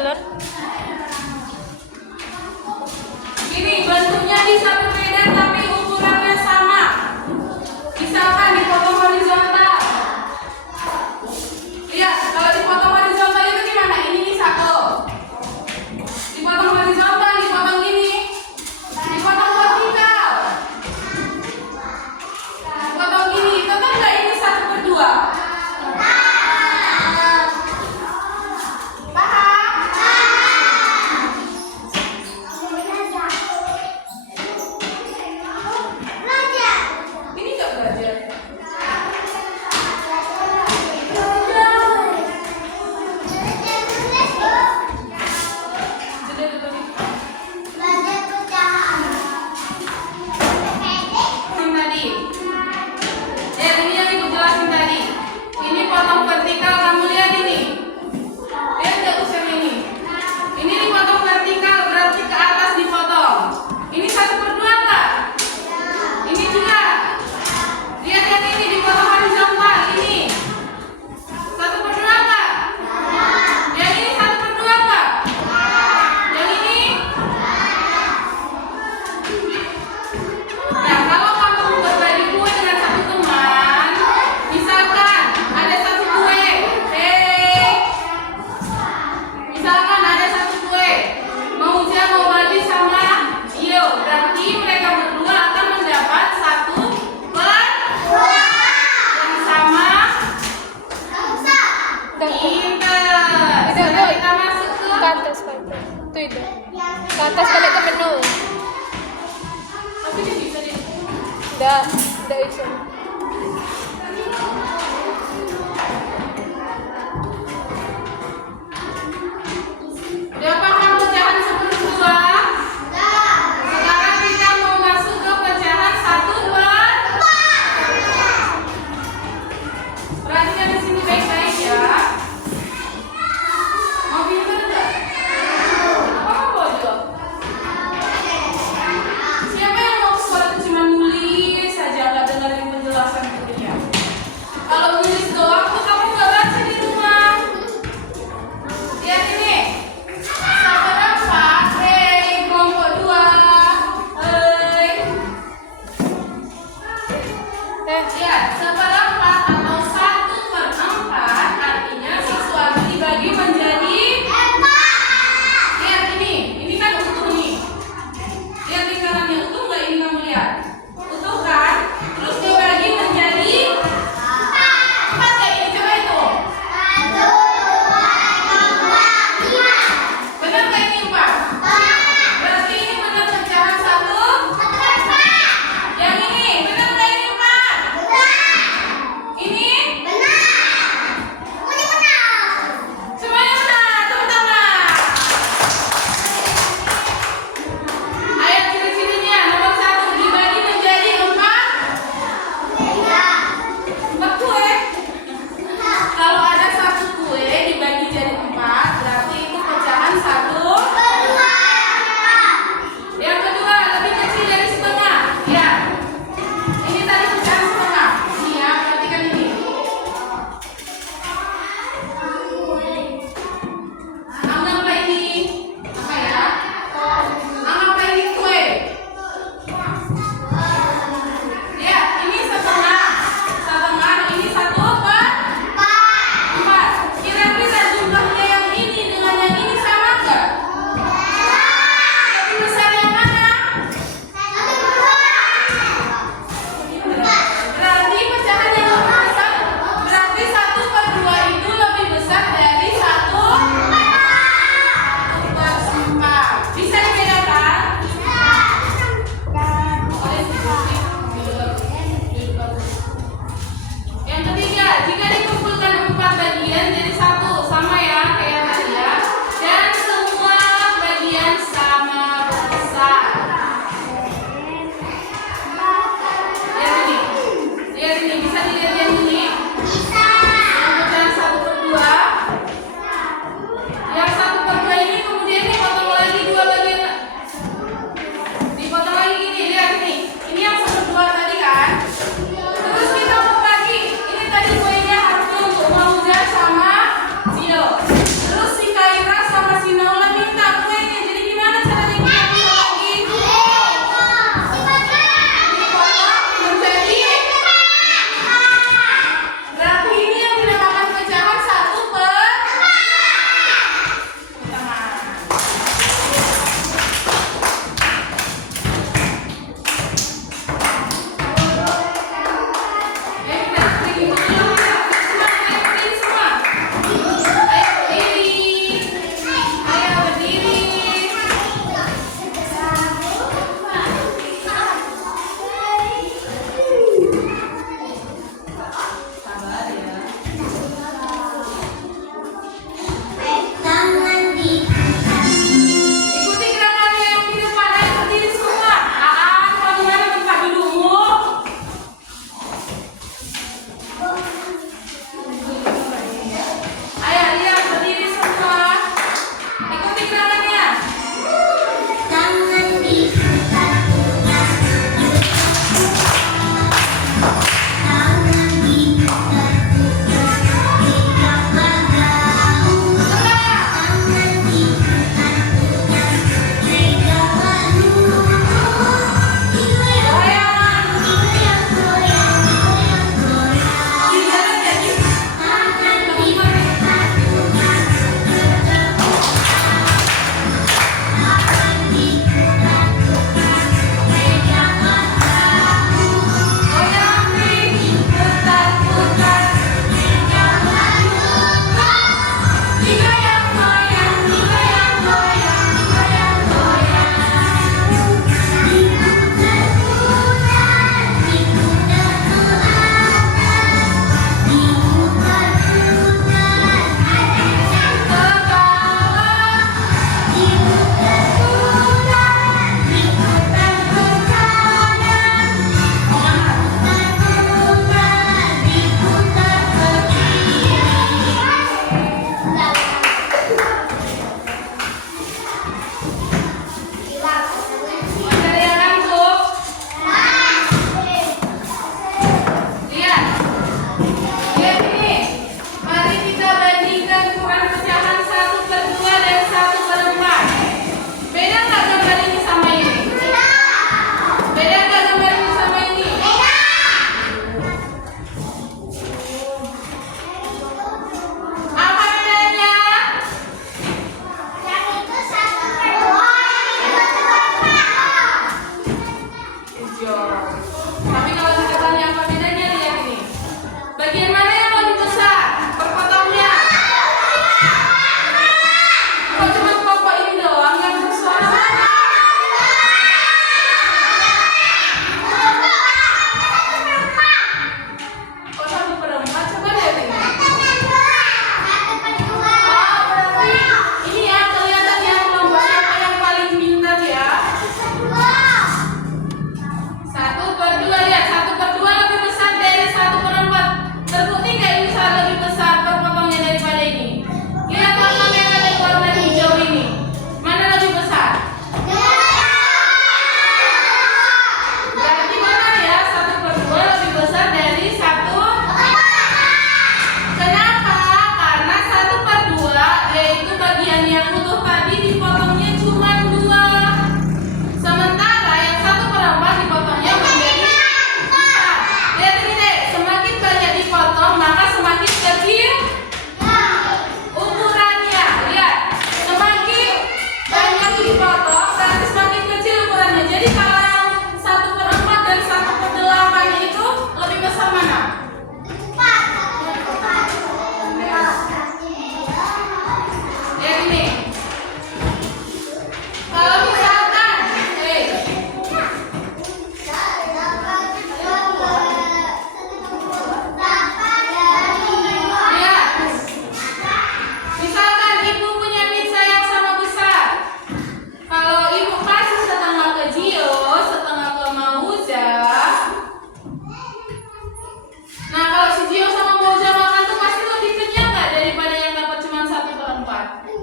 color. Ini bentuknya bisa berbeda tapi ukurannya sama. Misalkan dipotong horizontal. Lihat, kalau dipotong horizontal itu gimana? Ini nih satu. Dipotong horizontal, dipotong gini. Dipotong vertikal. Dipotong gini. Tetap nggak ini 1/2? Ini nggak belajar. Sudah dulu nih. Ini tadi. Ini yang ibu jelasin tadi. Ini potong vertikal, kamu lihat ini. Lihat nggak usia ini? Ini dipotong vertikal, berarti ke atas dipotong. Ini 1/2 nggak? Ini juga. Lihat yang ini dipotong horizontal, ini 1/2 nggak? Yang ini 1/2 nggak? Yang ini? Nah, kalau kamu berbagi kue dengan satu teman, misalkan ada satu kue, misalkan ada satu kue, mau bagi sama Iyo, berarti mereka berdua akan mendapat 1/2 yang sama. Pinter. Sekarang kita masuk ke Ke atas. Tuh itu. Ke atas balik ke menu. tapi dia bisa di Udah bisa. Udah paham pecahan 1/2? Sekarang kita mau masuk ke pecahan 1/4. Perhatikan di sini baik-baik ya. Mau pinter nggak? Apa mau pojok? Siapa yang mau sekolah cuma nulis saja nggak dengerin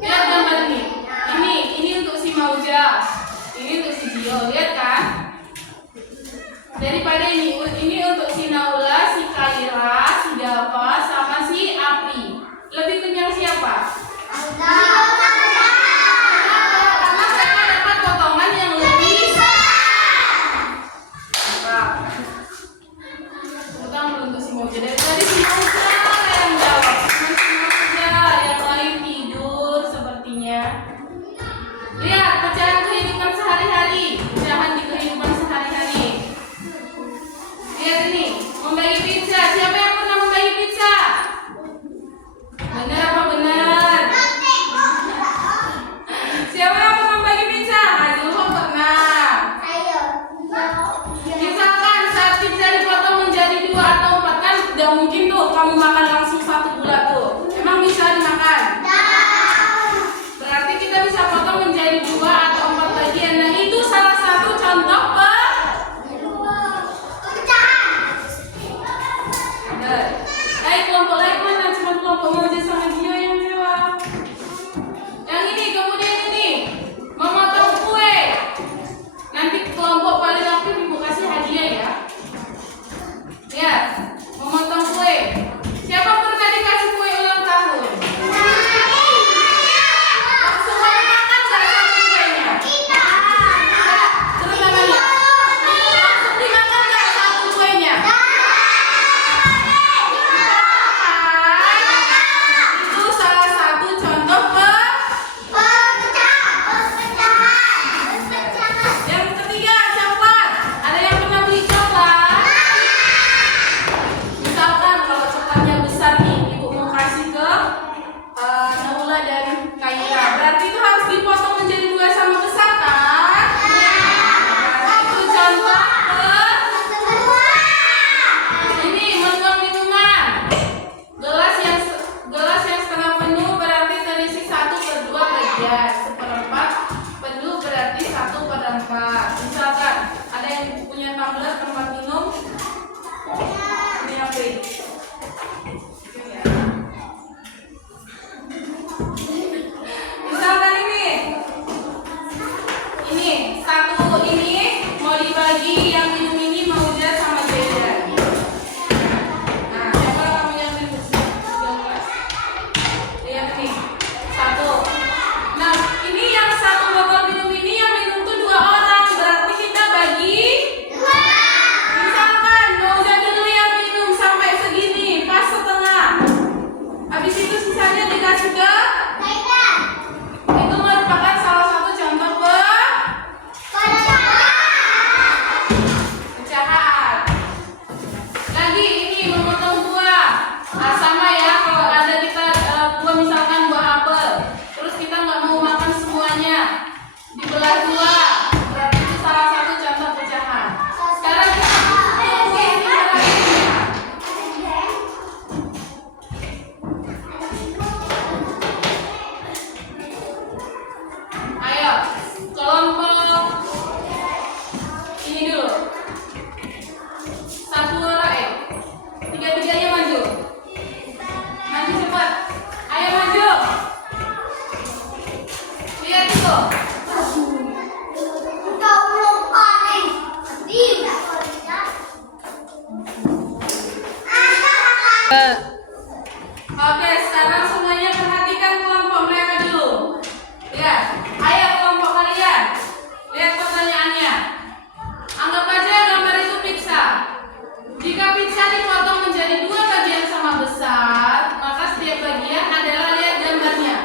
Lihat gambar ini. Ini untuk si Mauja. Ini untuk si Gio. Lihat kan? Daripada ini untuk si Naula, si Kaira, si Dava, sama si Apri. Lebih kenyang siapa? Karena mereka dapat potongan yang lebih lengkap. Pertama untuk si Mauja. Dari tadi si Mauja yang jawab. Cuma si Mauja yang lain tidur sepertinya. Lihat pecahan kehidupan sehari-hari. Pecahan di kehidupan sehari-hari. Lihat ini, membagi pizza. Siapa yang pernah membagi pizza? Benar apa benar? Siapa yang pernah membagi pizza? Aduh, pernah. Misalkan saat pizza dipotong menjadi 2 atau 4 kan tidak mungkin tuh kamu makan langsung satu bulat tuh. Emang bisa dimakan? Berarti kita bisa potong menjadi 2 atau 4 bagian. Nah itu salah satu contoh Baik, kelompok lain mana? Cuma kelompok Mauja sama Gio yang jawab. Yang ini, kemudian ini memotong kue. Nanti kelompok paling aktif ibu kasih hadiah ya. Ya, memotong kue. Siapa pernah dikasih kue ulang tahun? Semua makan nggak satu kuenya? Terus namanya langsung dimakan nggak satu kuenya? Itu salah satu contoh yang ketiga, coklat. Ada yang pernah beli coklat? Misalkan kalau coklatnya besar nih, ibu mau kasih ke Naula dan Kaira. Berarti itu harus dipotong menjadi 2 sama besar kan? Itu contoh ini menuang minuman. Gelas yang setengah penuh berarti terisi 1/2 bagian. 1/4 penuh berarti 1/4. Misalkan ada yang punya tumbler tempat minum. Ini apa ini? Misalkan ini satu ini mau dibagi, yang minum ini Mauja sama Jeda. Nah, siapa kamu yang minum? Lihat nih, 1. Nah, ini yang 1 botol minum ini yang minum tuh 2 orang, berarti kita bagi 2. Misalkan Mauja dulu yang minum sampai segini, pas setengah. Habis itu sisanya dikasih ke itu merupakan salah satu contoh pecahan. Lagi ini memotong buah. Nah, sama ya, kalau ada kita buah, misalkan buah apel, terus kita nggak mau makan semuanya, dibelah 2, berarti itu salah satu contoh pecahan. Sekarang kita ayo, kelompok ini dulu. 1 orang, 3-3-nya maju. Maju cepat. Ayo maju. Lihat itu. Oke, sekarang semuanya perhatikan kelompok mereka dulu. Lihat, ayo kelompok kalian. Lihat pertanyaannya. Anggap aja gambar itu pizza. Jika pizza dipotong menjadi 2 bagian sama besar, maka setiap bagian adalah, lihat gambarnya.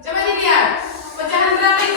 Coba dilihat. Pecahan berapa itu?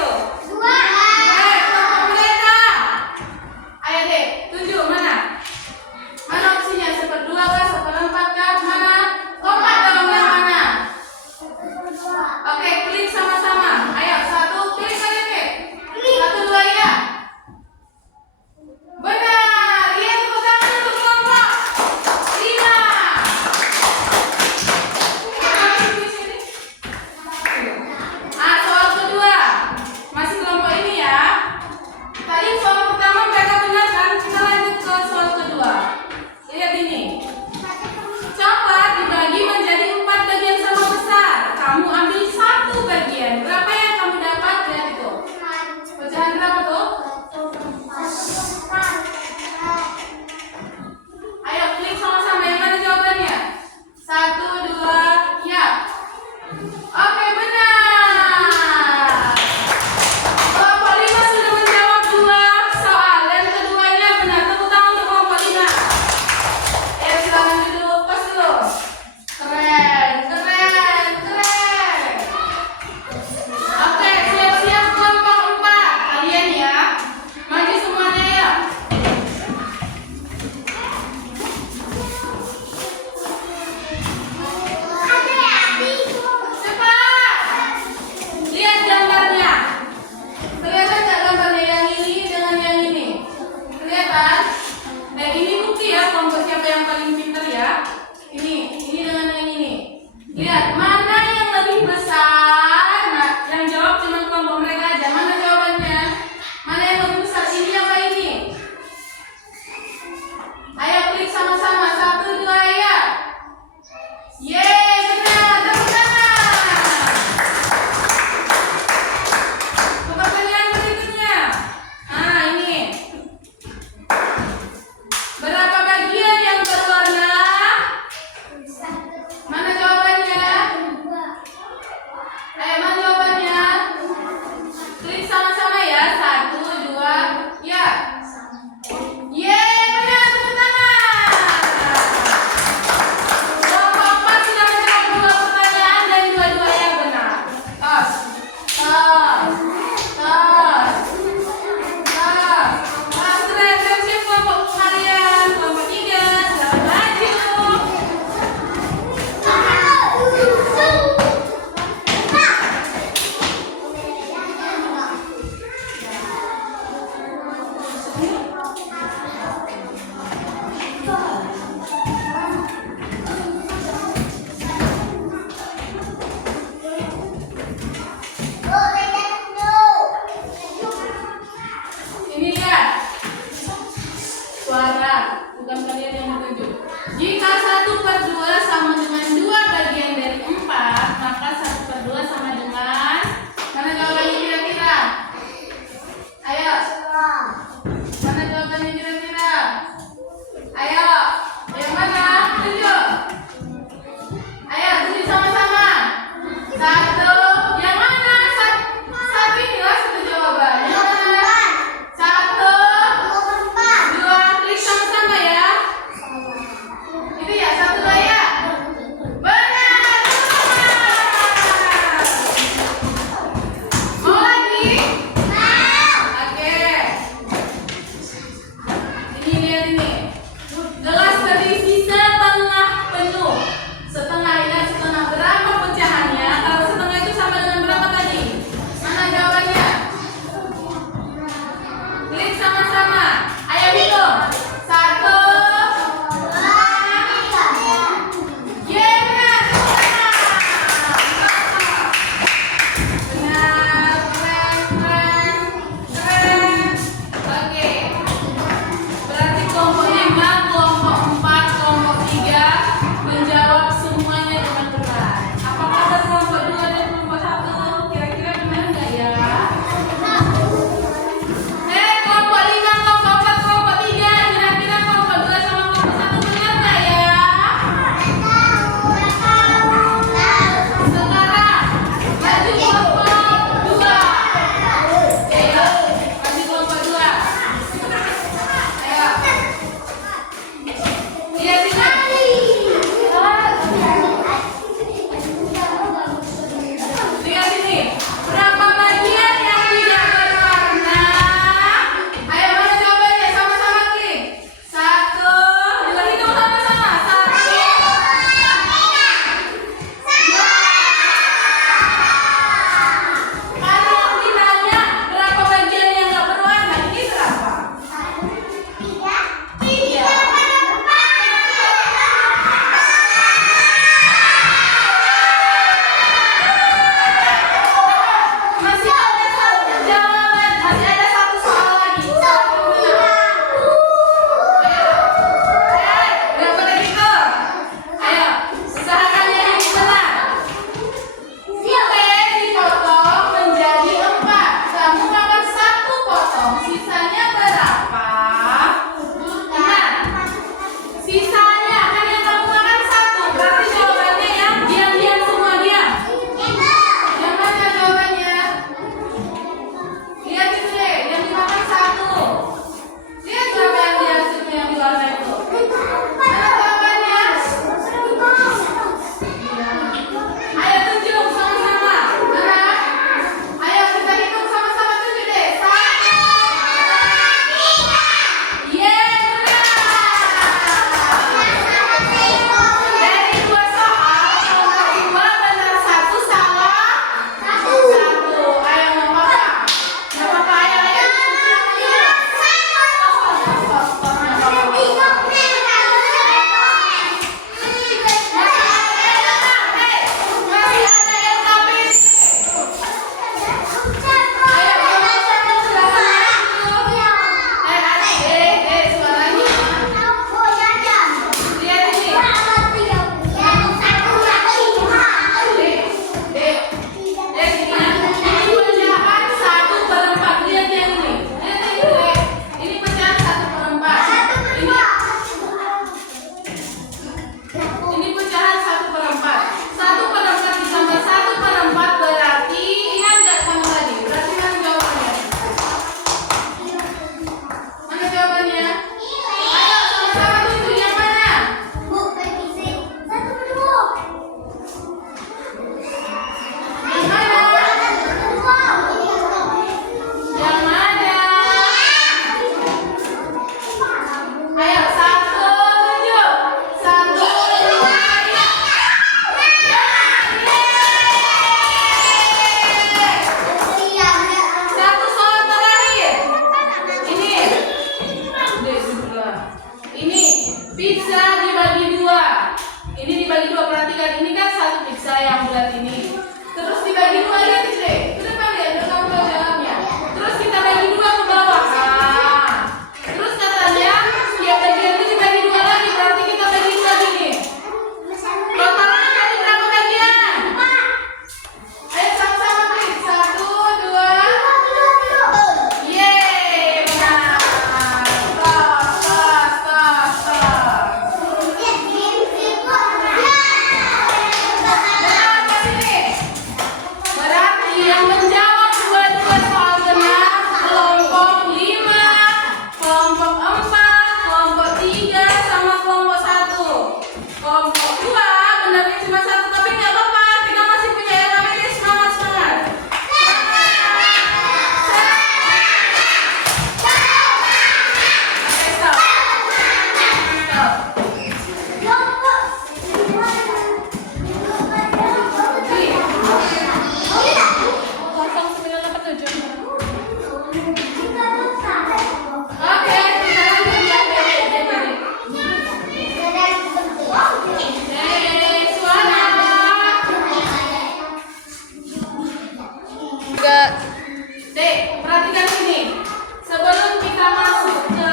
Dek, perhatikan sini. Sebelum kita masuk ke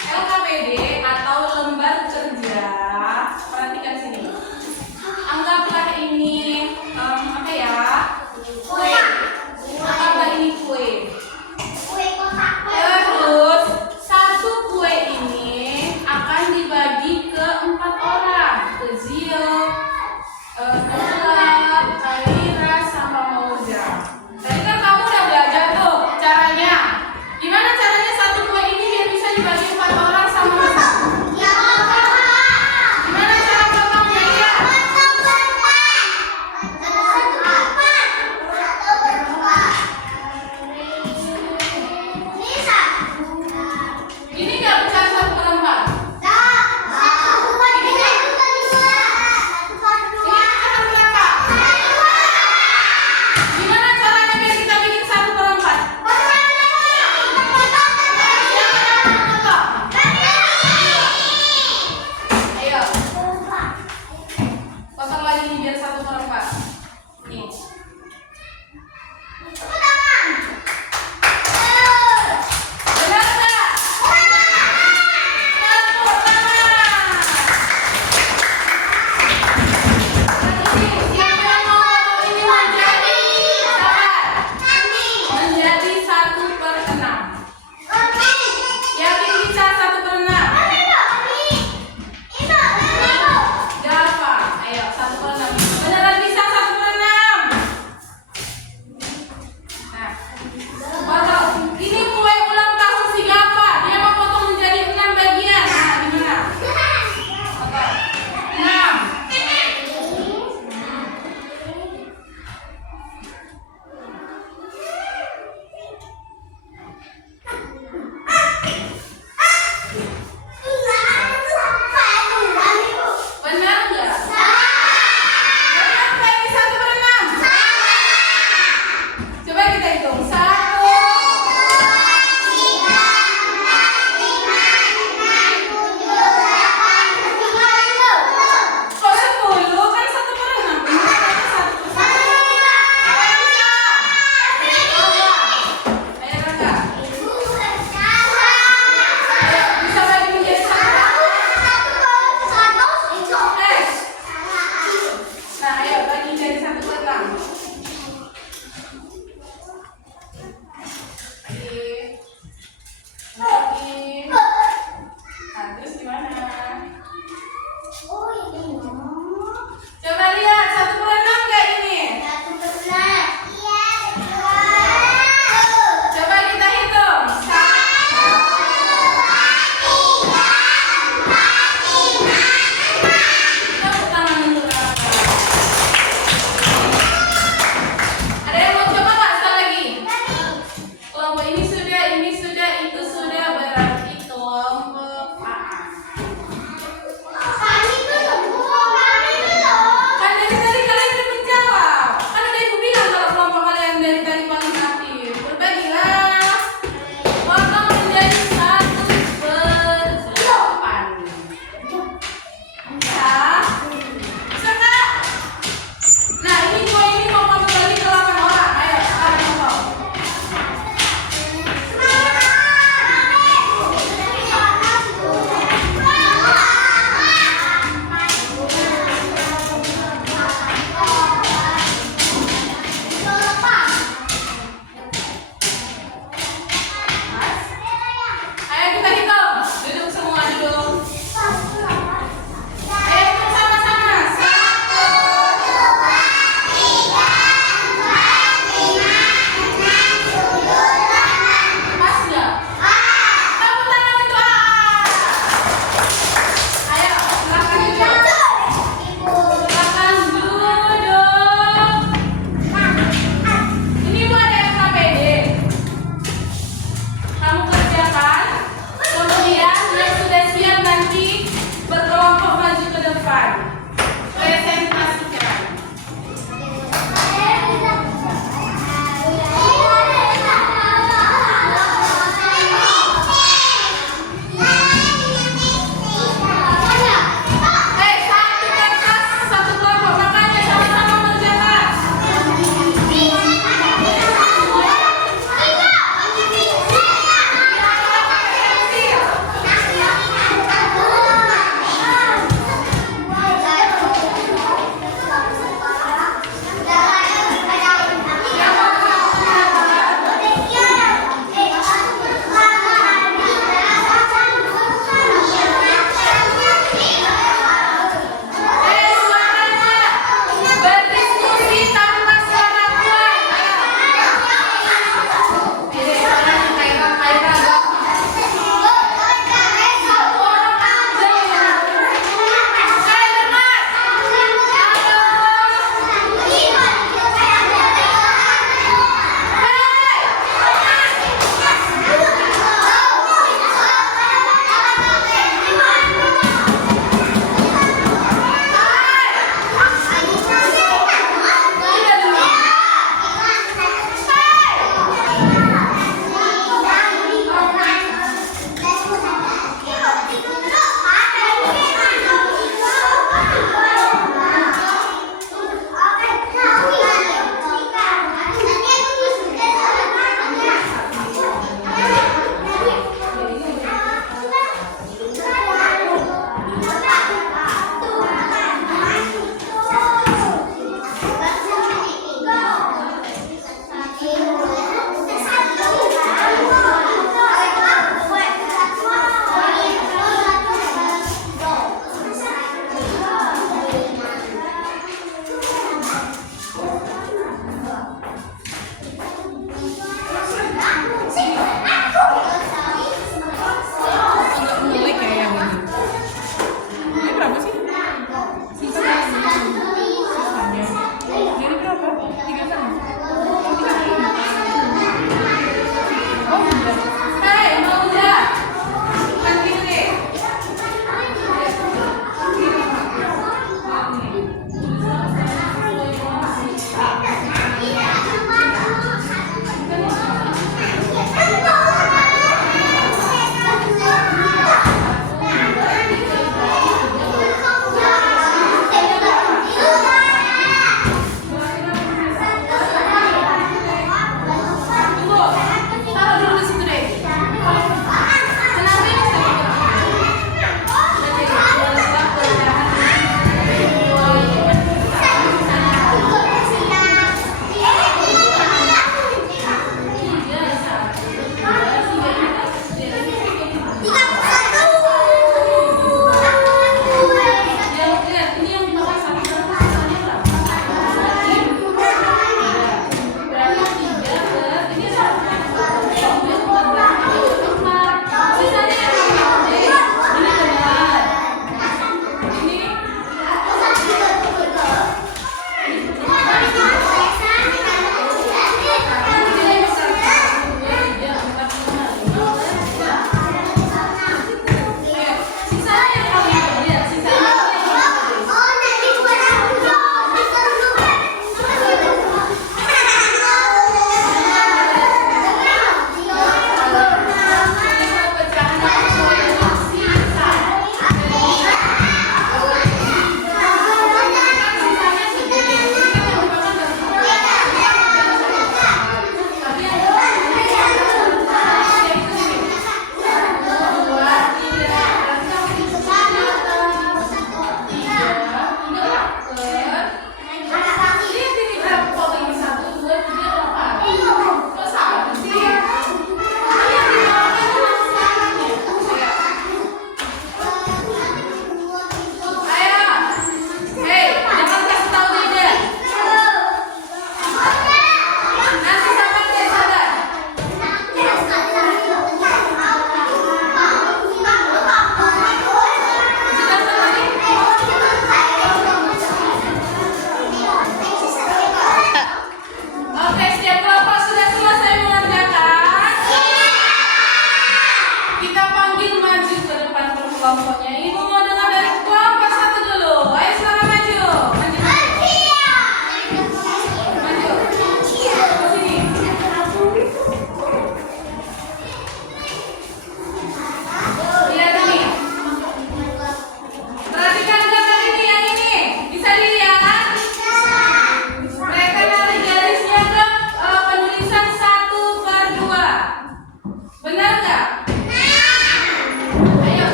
LKPD atau lembar kerja, perhatikan sini. Anggaplah ini apa ya? Kue. Anggaplah ini kue. Terus satu kue ini akan dibagi ke 4 orang, ke Zio, Nela, Kaira, sama Mauza. Tadi kan kamu udah belajar tuh caranya. Gimana caranya satu kue ini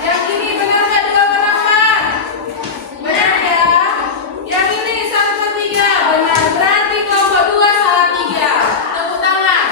Yang ini benar nggak 2/4? Benar ya? Yang ini 1/3. Benar. Berarti kelompok 2 salah 3. Tepuk tangan.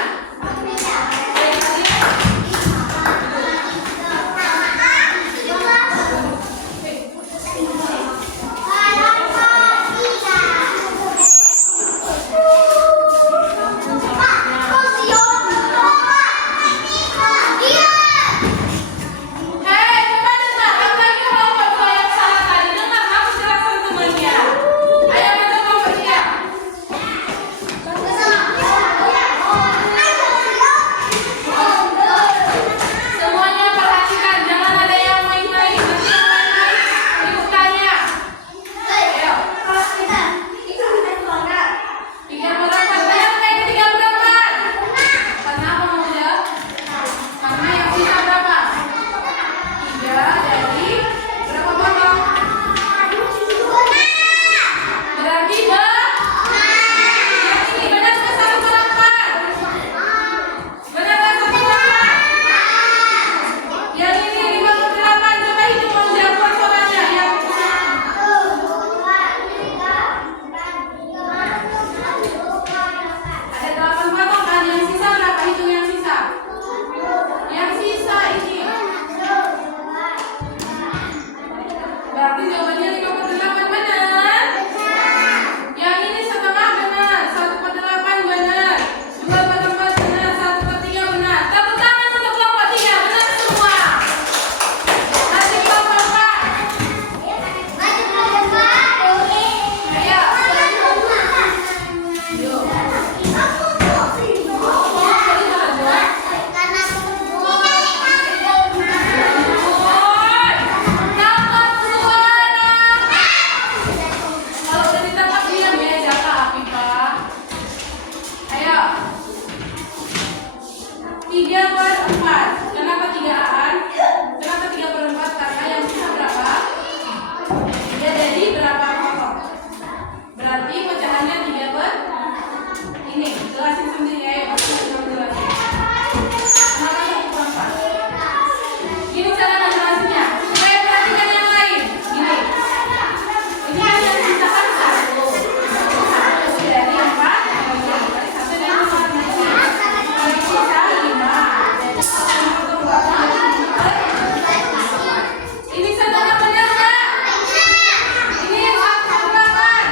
Hei, coba dengar. Apalagi kelompok 2 yang salah tadi. Dengar, aku jelaskan temannya. Ayo kita kelompok dia. Semuanya perhatikan, jangan ada yang main-main. Nanti yang main-main ikut tanya. Ayo. 3/4. Bayar nggak ini 3/4? Kenapa muda? Karena yang sisa berapa? 3 dari berapa potong? Berarti yang ini benar ke 1/4? Benar ke 1/4? Yang ini 5/8. Coba hitung mau jawab suaranya. Ada 8 potong kan? Yang sisa berapa? Hitung yang sisa. Yang sisa ini. Berarti jawabannya 5/8 benar. Yang ini setengah benar. 1/8 benar. 2/4 benar. 1/3 benar. Tepuk tangan untuk kelompok 3. Benar semua. Nanti kelompok 4. Ayo. Yuk. Tangkap suara. Kalau udah ditangkap diam ya, Jaka, Afifa. Ayo. 3/4. Kenapa 3-an? Kenapa 3/4? Karena yang sisa berapa? Ya jadi berapa potong? Berarti pecahannya 3 ini. Jelasin sendiri ya. Ayo, aku jelasin. Kenapa 1/4? Gini cara ngejelasinnya. Supaya perhatikan yang lain. Gini. Ini kan yang sisa kan 1. 1 dari 4. Berarti 1 dari 4. Yang sisa 5. Ini setengah benar nggak? Ini yang 1/8.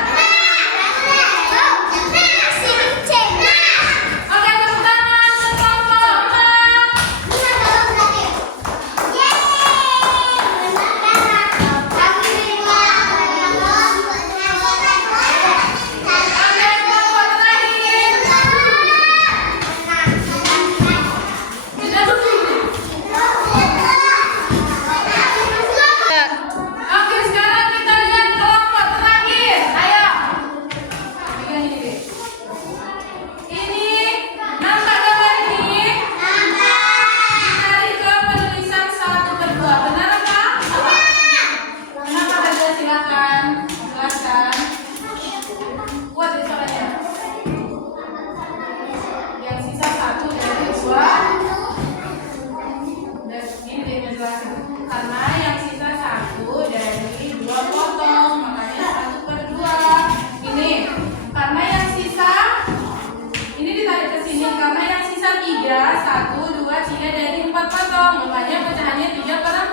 Oke, tepuk tangan untuk kelompok 4. Oke, kelompok terakhir. Sudah Oke, sekarang kita lihat kelompok terakhir. Ayo. Pegang ini, Dek. Ini nampak gambar ini? Cari ke penulisan 1/2. Benar apa? Kenapa ada? Silakan jelaskan. Kuat ya suaranya. Yang sisa 1 dari 2. Dan ini dia menjelaskan. Karena yang sisa 1 dari 2 potong, makanya 1/2. Ini karena yang sisa ini ditarik ke sini. Karena yang sisa 3, 1, 2, 3 dari 4 potong, makanya pecahannya 3/4.